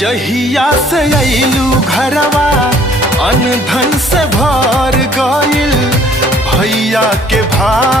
जहिया से अइलू घरवा अनधन से भर गइल, भैया के भाग